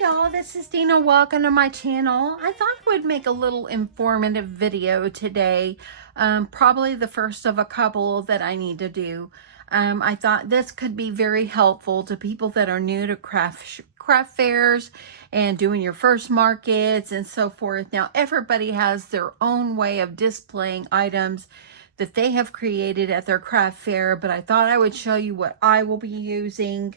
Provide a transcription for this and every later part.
y'all, this is Dina. Welcome to my channel. I thought I would make a little informative video today. Probably the first of a couple that I need to do. I thought this could be very helpful to people that are new to craft fairs and doing your first markets and so forth. Now, everybody has their own way of displaying items that they have created at their craft fair, but I thought I would show you what I will be using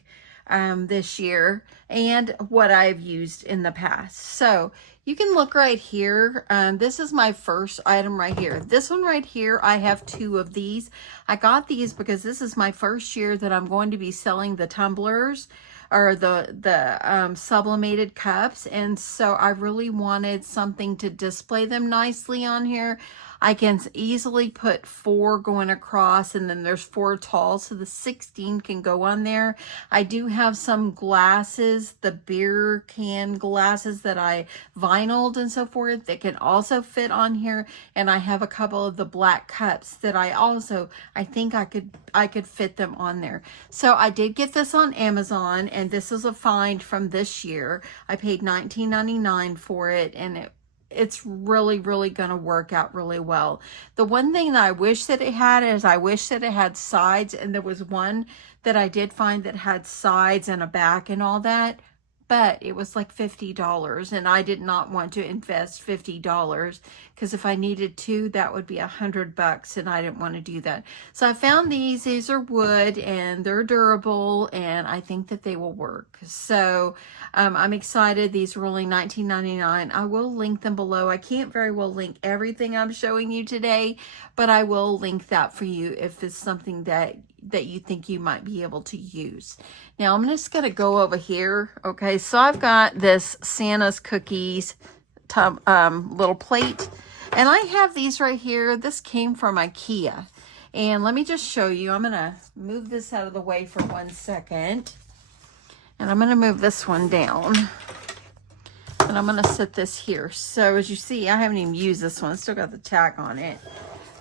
this year and what I've used in the past. So you can look right here. This is my first item right here. This one right here, I have two of these. I got these because this is my first year that I'm going to be selling the tumblers or the sublimated cups, and so I really wanted something to display them nicely on here. I can easily put 4 going across, and then there's 4 tall, so the 16 can go on there. I do have some glasses, the beer can glasses that I vinyled and so forth, that can also fit on here, and I have a couple of the black cups that I think I could fit them on there. So I did get this on Amazon, and this is a find from this year. I paid $19.99 for it, and it's really going to work out really well. The one thing that I wish that it had is I wish that it had sides, and there was one that I did find that had sides and a back and all that, but it was like $50, and I did not want to invest $50 because if I needed to, that would be $100, and I didn't want to do that. So I found these. These are wood and they're durable, and I think that they will work. So I'm excited. These are only $19.99. I will link them below. I can't very well link everything I'm showing you today, but I will link that for you if it's something that you think you might be able to use. Now I'm just going to go over here. Okay, so I've got this Santa's cookies little plate, and I have these right here. This came from IKEA, and let me just show you. I'm going to move this out of the way for 1 second, and I'm going to move this one down, and I'm going to set this here. So as you see, I haven't even used this one. It's still got the tag on it.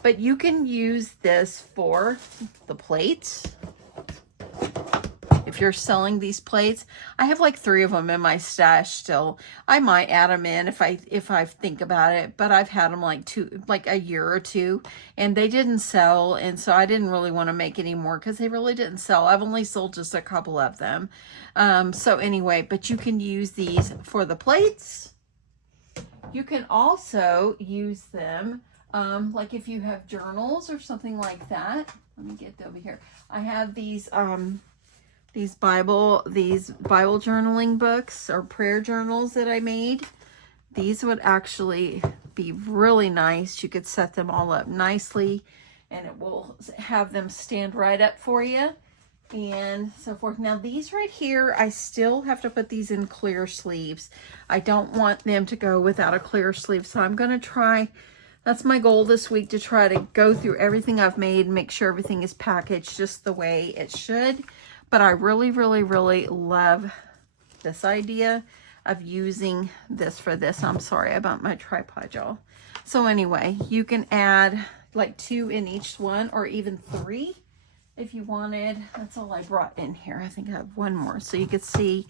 But you can use this for the plates. If you're selling these plates, I have like 3 of them in my stash still. I might add them in if I think about it, but I've had them like a year or 2, and they didn't sell, and so I didn't really want to make any more because they really didn't sell. I've only sold just a couple of them. So anyway, but you can use these for the plates. You can also use them like if you have journals or something like that. Let me get over here. I have these Bible journaling books or prayer journals that I made. These would actually be really nice. You could set them all up nicely, and it will have them stand right up for you and so forth. Now these right here, I still have to put these in clear sleeves. I don't want them to go without a clear sleeve, so I'm going to try. That's my goal this week, to try to go through everything I've made and make sure everything is packaged just the way it should. But I really love this idea of using this for this. I'm sorry about my tripod, y'all. So anyway, you can add like 2 in each one, or even 3 if you wanted. That's all I brought in here. I think I have one more so you could see.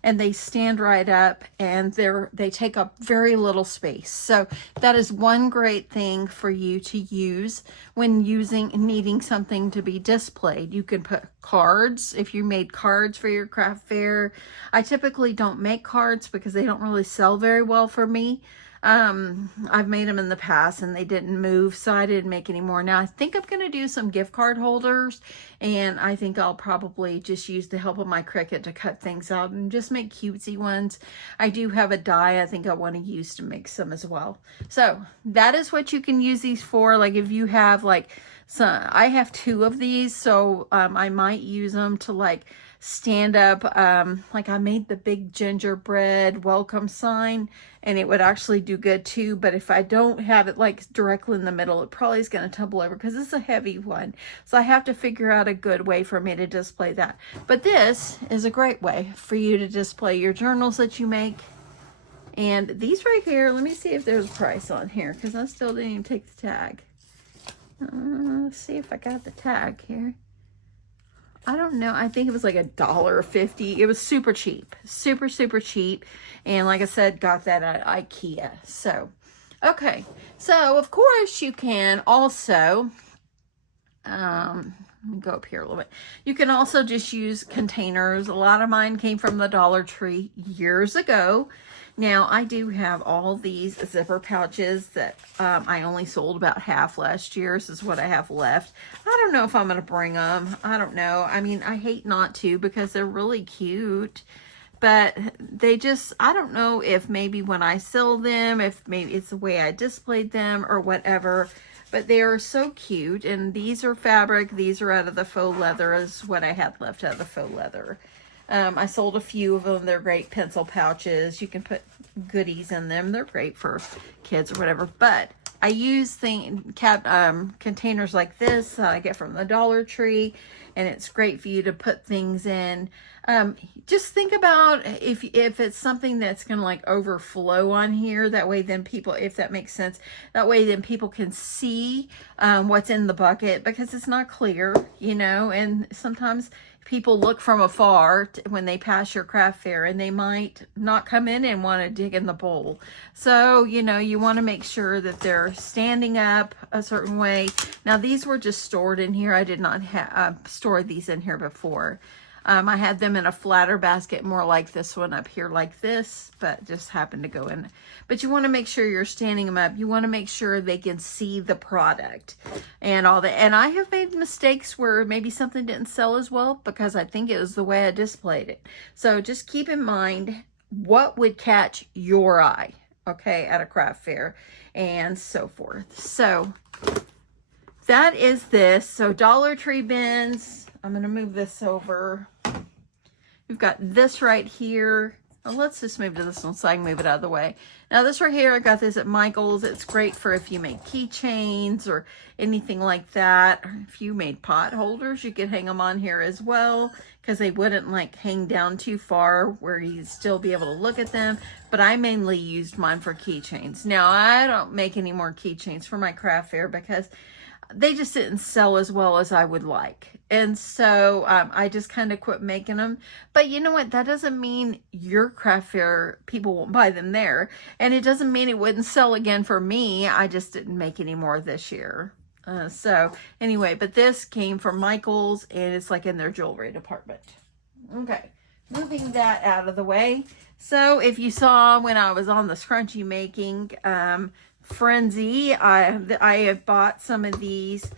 And they stand right up, and they take up very little space. So that is one great thing for you to use when needing something to be displayed. You can put cards if you made cards for your craft fair. I typically don't make cards because they don't really sell very well for me. I've made them in the past and they didn't move, so I didn't make any more. Now I think I'm going to do some gift card holders, and I think I'll probably just use the help of my Cricut to cut things out and just make cutesy ones. I do have a die I think I want to use to make some as well. So that is what you can use these for. Like if you have I have 2 of these, so I might use them to like stand up. Like I made the big gingerbread welcome sign, and it would actually do good too, but if I don't have it like directly in the middle, it probably is going to tumble over because it's a heavy one. So I have to figure out a good way for me to display that. But this is a great way for you to display your journals that you make. And these right here, let me see if there's a price on here because I still didn't even take the tag. Let's see if I got the tag here. I don't know. I think it was like $1.50. It was super cheap. Super, super cheap. And like I said, got that at IKEA. So, okay. So, of course, you can also, let me go up here a little bit. You can also just use containers. A lot of mine came from the Dollar Tree years ago. Now, I do have all these zipper pouches that I only sold about half last year. This is what I have left. I don't know if I'm going to bring them. I don't know. I mean, I hate not to because they're really cute. But they just, I don't know if maybe when I sell them, if maybe it's the way I displayed them or whatever. But they are so cute. And these are fabric. These are out of the faux leather is what I had left out of the faux leather. I sold a few of them. They're great pencil pouches. You can put goodies in them. They're great for kids or whatever. But I use containers like this that I get from the Dollar Tree. And it's great for you to put things in. Just think about if it's something that's going to like overflow on here. That way then people, if that makes sense, that way then people can see what's in the bucket because it's not clear, you know, and sometimes people look from afar when they pass your craft fair and they might not come in and want to dig in the bowl. So, you know, you want to make sure that they're standing up a certain way. Now, these were just stored in here. I did not store these in here before. I had them in a flatter basket, more like this one up here like this, but just happened to go in. But you want to make sure you're standing them up. You want to make sure they can see the product and all that. And I have made mistakes where maybe something didn't sell as well because I think it was the way I displayed it. So just keep in mind what would catch your eye, okay, at a craft fair and so forth. So that is this. So Dollar Tree bins. I'm going to move this over. We've got this right here. Oh, let's just move to this one so I can move it out of the way. Now this right here, I got this at Michael's. It's great for if you make keychains or anything like that. Or if you made pot holders, you could hang them on here as well because they wouldn't like hang down too far where you'd still be able to look at them. But I mainly used mine for keychains. Now I don't make any more keychains for my craft fair because they just didn't sell as well as I would like. And so I just kind of quit making them. But you know what? That doesn't mean your craft fair, people won't buy them there. And it doesn't mean it wouldn't sell again for me. I just didn't make any more this year. So anyway, but this came from Michael's and it's like in their jewelry department. Okay, moving that out of the way. So if you saw when I was on the scrunchie making, frenzy, I have bought some of these.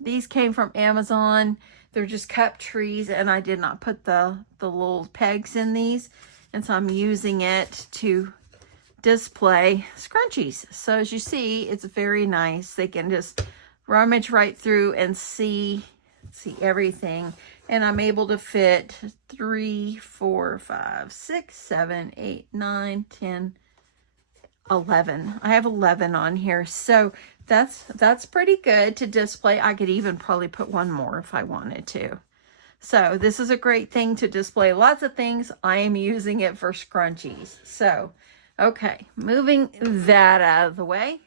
These came from Amazon. They're just cup trees and I did not put the little pegs in these, and so I'm using it to display scrunchies. So as you see, it's very nice. They can just rummage right through and see everything, and I'm able to fit 3, 4, 5, 6, 7, 8, 9, 10, 11. I have 11 on here, so that's pretty good to display. I could even probably put one more if I wanted to. So this is a great thing to display lots of things. I am using it for scrunchies. So okay, moving that out of the way.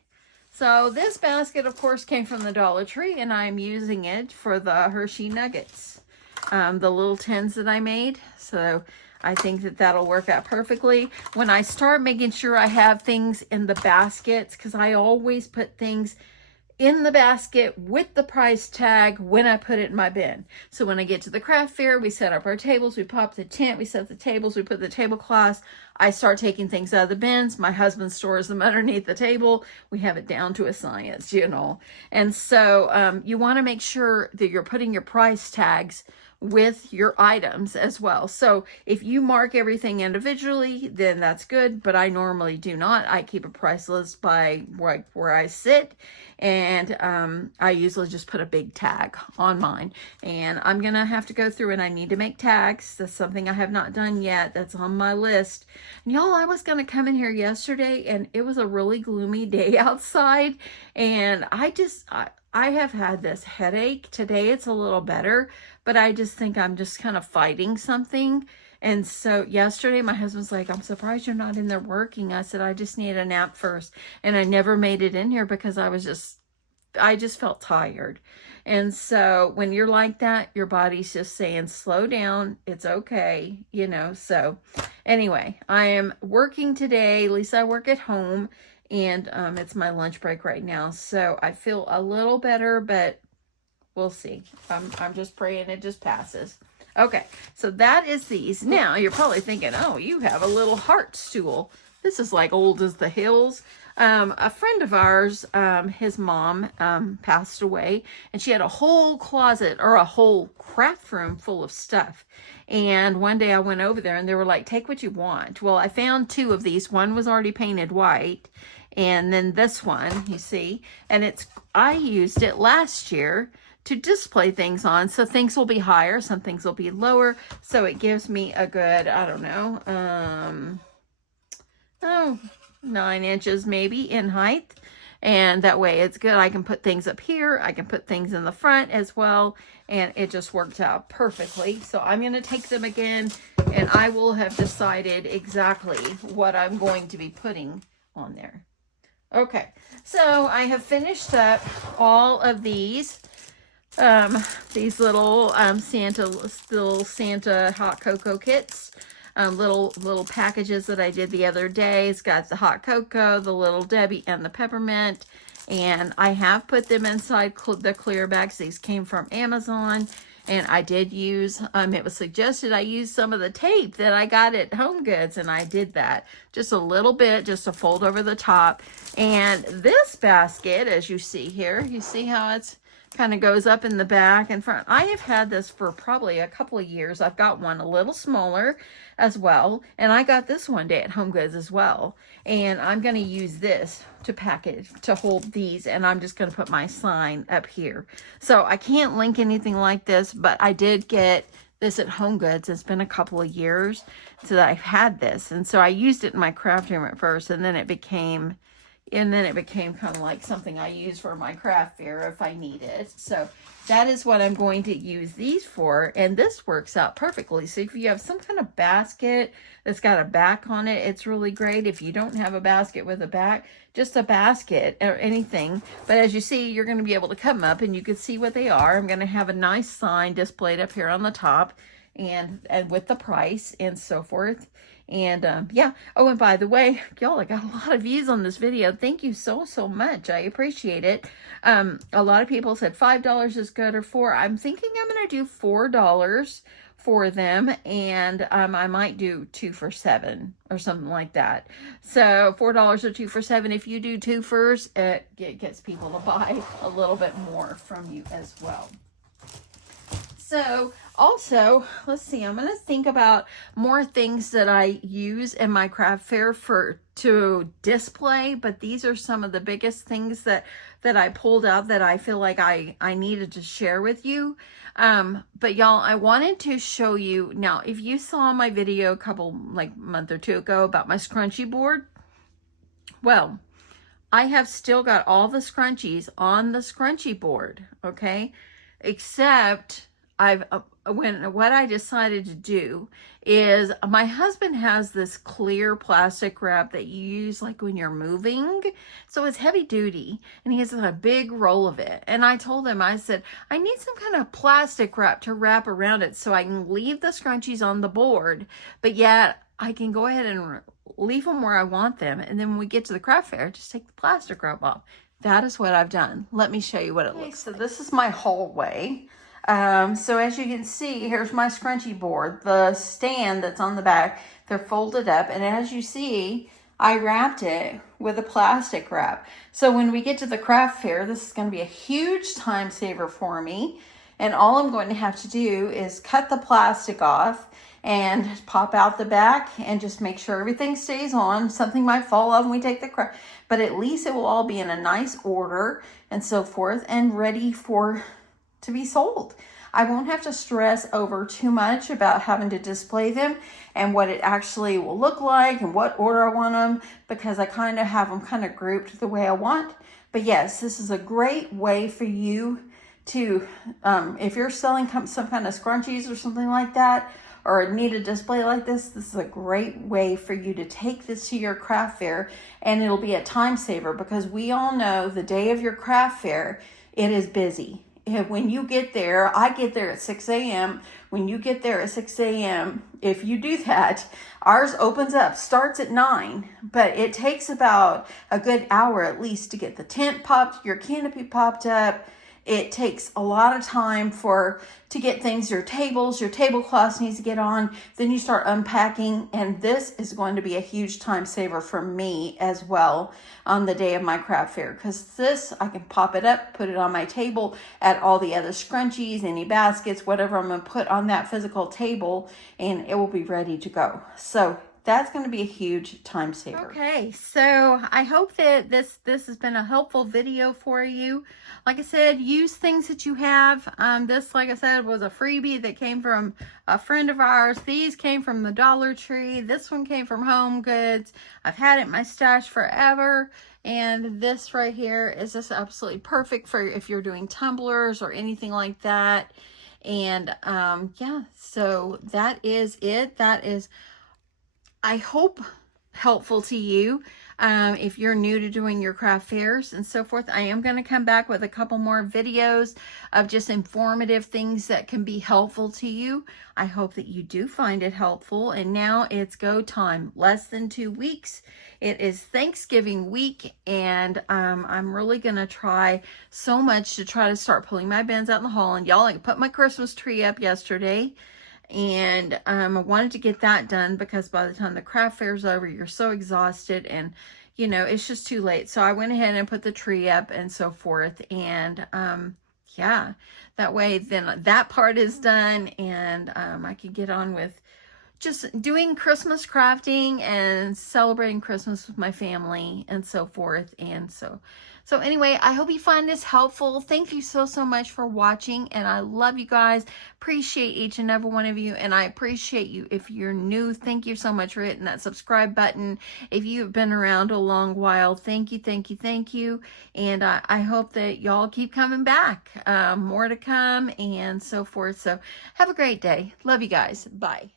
So this basket, of course, came from the Dollar Tree, and I'm using it for the Hershey Nuggets, the little tins that I made. So I think that that'll work out perfectly. When I start making sure I have things in the baskets, because I always put things in the basket with the price tag when I put it in my bin. So when I get to the craft fair, we set up our tables, we pop the tent, we set the tables, we put the tablecloths. I start taking things out of the bins. My husband stores them underneath the table. We have it down to a science, you know. And so you want to make sure that you're putting your price tags with your items as well. So if you mark everything individually, then that's good, but I normally do not. I keep a price list by where I sit, and I usually just put a big tag on mine. And I'm gonna have to go through and I need to make tags. That's something I have not done yet. That's on my list. And y'all, I was gonna come in here yesterday and it was a really gloomy day outside, and I have had this headache. Today it's a little better, but I just think I'm just kind of fighting something. And so yesterday my husband's like, I'm surprised you're not in there working. I said, I just need a nap first. And I never made it in here because I was just just felt tired. And so when you're like that, your body's just saying, slow down. It's okay, you know. So anyway, I am working today. At least I work at home, and it's my lunch break right now. So I feel a little better, but we'll see. I'm just praying it just passes. Okay, so that is these. Now, you're probably thinking, oh, you have a little heart stool. This is like old as the hills. A friend of ours, his mom passed away, and she had a whole closet or a whole craft room full of stuff. And one day I went over there, and they were like, take what you want. Well, I found 2 of these. One was already painted white, and then this one, you see, and I used it last year to display things on. So things will be higher, some things will be lower. So it gives me a good, I don't know, 9 inches maybe in height. And that way it's good. I can put things up here. I can put things in the front as well. And it just worked out perfectly. So I'm going to take them again, and I will have decided exactly what I'm going to be putting on there. Okay, so I have finished up all of these little Santa hot cocoa kits, little packages that I did the other day. It's got the hot cocoa, the Little Debbie, and the peppermint, and I have put them inside the clear bags. These came from Amazon, and I did use, it was suggested I use some of the tape that I got at Home Goods, and I did that. Just a little bit, just to fold over the top. And this basket, as you see here, you see how it's kind of goes up in the back and front. I have had this for probably a couple of years. I've got one a little smaller as well, and I got this one day at Home Goods as well. And I'm going to use this to package, to hold these, and I'm just going to put my sign up here. So I can't link anything like this, but I did get this at Home Goods. It's been a couple of years that I've had this, and so I used it in my craft room at first, and then it became kind of like something I use for my craft fair if I need it. So that is what I'm going to use these for, and this works out perfectly. So if you have some kind of basket that's got a back on it, it's really great. If you don't have a basket with a back, just a basket or anything. But as you see, you're going to be able to cut them up, and you can see what they are. I'm going to have a nice sign displayed up here on the top, and with the price and so forth. And yeah. Oh, and by the way, y'all, I got a lot of views on this video. Thank you so much. I appreciate it. A lot of people said $5 is good, or $4. I'm thinking I'm going to do $4 for them, and I might do 2 for $7 or something like that. So $4 or 2 for $7. If you do 2 furs, it gets people to buy a little bit more from you as well. So also, let's see, I'm going to think about more things that I use in my craft fair to display, but these are some of the biggest things that I pulled out that I feel like I needed to share with you. But y'all, I wanted to show you, now, if you saw my video a month or 2 ago about my scrunchie board, well, I have still got all the scrunchies on the scrunchie board, okay? Except what I decided to do is, my husband has this clear plastic wrap that you use like when you're moving. So it's heavy duty, and he has a big roll of it. And I told him, I said, I need some kind of plastic wrap to wrap around it so I can leave the scrunchies on the board, but yet I can go ahead and leave them where I want them. And then when we get to the craft fair, just take the plastic wrap off. That is what I've done. Let me show you what it looks like. So this is my hallway. So as you can see, here's my scrunchie board. The stand that's on the back, they're folded up. And as you see, I wrapped it with a plastic wrap. So when we get to the craft fair, this is going to be a huge time saver for me. And all I'm going to have to do is cut the plastic off and pop out the back and just make sure everything stays on. Something might fall off when we take the craft, but at least it will all be in a nice order and so forth and ready to be sold. I won't have to stress over too much about having to display them and what it actually will look like and what order I want them, because I kind of have them kind of grouped the way I want. But yes, this is a great way for you to, if you're selling some kind of scrunchies or something like that, or need a display like this, this is a great way for you to take this to your craft fair, and it'll be a time saver, because we all know the day of your craft fair, it is busy. When you get there, I get there at 6 a.m. When you get there at 6 a.m., if you do that, ours starts at 9, but it takes about a good hour at least to get the tent popped, your canopy popped up. It takes a lot of time to get things, your tablecloths needs to get on. Then you start unpacking, and this is going to be a huge time saver for me as well on the day of my craft fair, because this, I can pop it up, put it on my table, add all the other scrunchies, any baskets, whatever I'm going to put on that physical table, and it will be ready to go. So that's going to be a huge time saver. Okay, so I hope that this has been a helpful video for you. Like I said, use things that you have. This, like I said, was a freebie that came from a friend of ours. These came from the Dollar Tree. This one came from Home Goods. I've had it in my stash forever. And this right here is just absolutely perfect for if you're doing tumblers or anything like that. And yeah, so that is it. That is, I hope, helpful to you. If you're new to doing your craft fairs and so forth, I am going to come back with a couple more videos of just informative things that can be helpful to you. I hope that you do find it helpful. And now it's go time. Less than 2 weeks. It is Thanksgiving week, and I'm really going to try so much to try to start pulling my bins out in the hall. And y'all, I put my Christmas tree up yesterday. And I wanted to get that done, because by the time the craft fair's over, you're so exhausted, and you know, it's just too late. So I went ahead and put the tree up and so forth. And yeah, that way then that part is done, and I can get on with just doing Christmas crafting and celebrating Christmas with my family and so forth. And so anyway, I hope you find this helpful. Thank you so much for watching, and I love you guys. Appreciate each and every one of you, and I appreciate you if you're new. Thank you so much for hitting that subscribe button. If you've been around a long while, thank you. And I hope that y'all keep coming back. More to come and so forth. So have a great day. Love you guys. Bye.